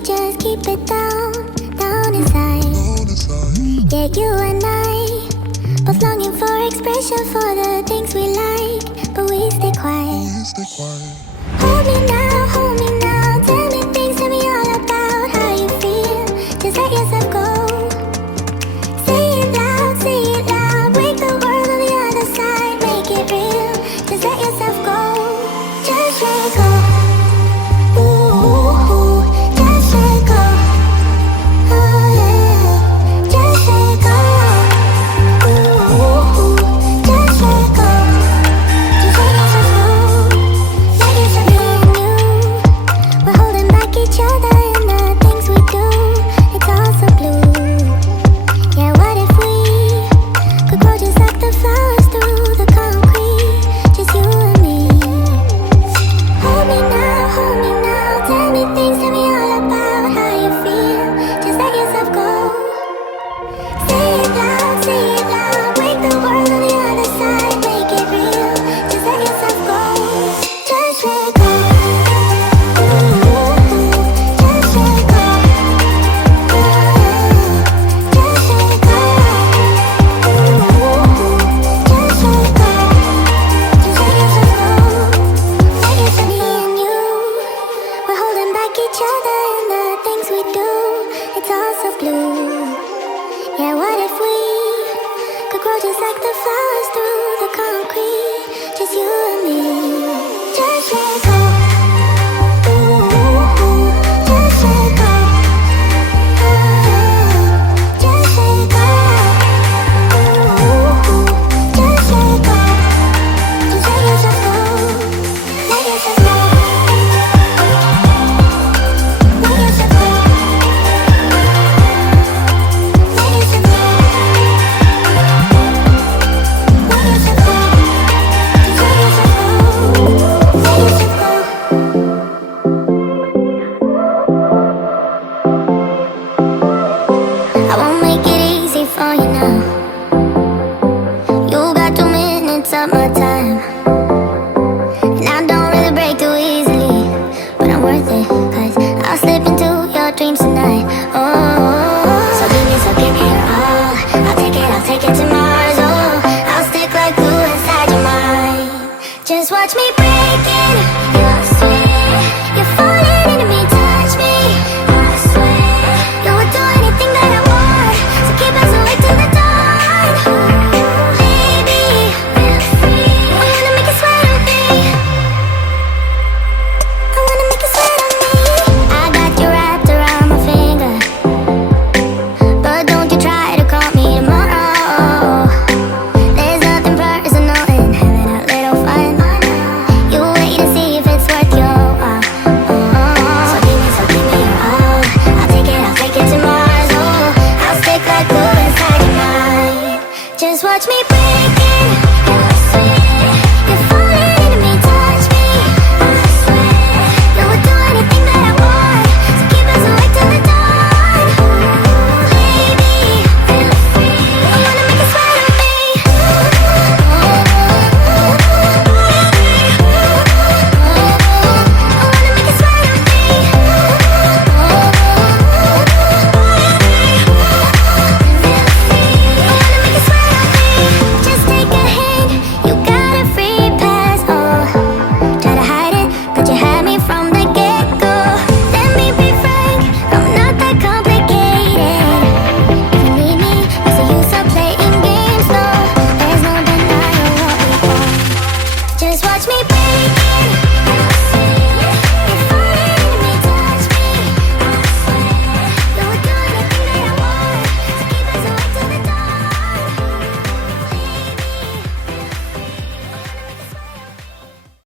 we just keep it down, down inside. Yeah, you and I, both longing for expression for the things we like, but we stay quiet. Hold me now, tell me things, tell me all about how you feel. Just let yourself go. Say it loud, break the world on the other side, make it real. Just let yourself go, just let go. Ooh, just let go. Oh yeah, just let go. Ooh, just let go. Just let yourself go. Let yourself be you. We're holding back each other in the things we do. It's all so blue. Yeah, what if we could grow just like the flowers through the concrete? Just you and me. Hold me now, tell me things, tell me all about how you feel. Just let yourself go. Say it loud, break the world on the other side, make it real. Just let yourself go. Just let go. Ooh, just let go. Just let go. Ooh, just let go. Just let yourself go. Let yourself be in you. We're holding back each other in the things we do. It's all so blue. Yeah, what if we could grow just like the flowers through the concrete? Just you and me. Just let go. Ooh, just let go. Just let go. Ooh, just let go. Just let yourself go. Let yourself go. Let yourself go. Let yourself go. Let yourself go. Just let yourself go. Let yourself go. I won't make it easy for you now. You got 2 minutes of my time, and I don't really break too easily, but I'm worth it, 'cause I'll slip into your dreams tonight. Oh, so give me your all. I'll take it to Mars. Oh, I'll stick like glue inside your mind. Just watch me break it. You'll swear you're falling into me, touch me. I swear you would do anything that I want, so keep us awake till the dawn. Baby, feel free. I wanna make you sweat on me. I wanna make you sweat on me. I got you wrapped around my finger, but don't you try to call me tomorrow. There's nothing personal in having a little fun. You wait to see if it's worth your while. So give me your all. I'll take it to Mars. Oh, I'll stick like glue inside your mind. Just watch me break it.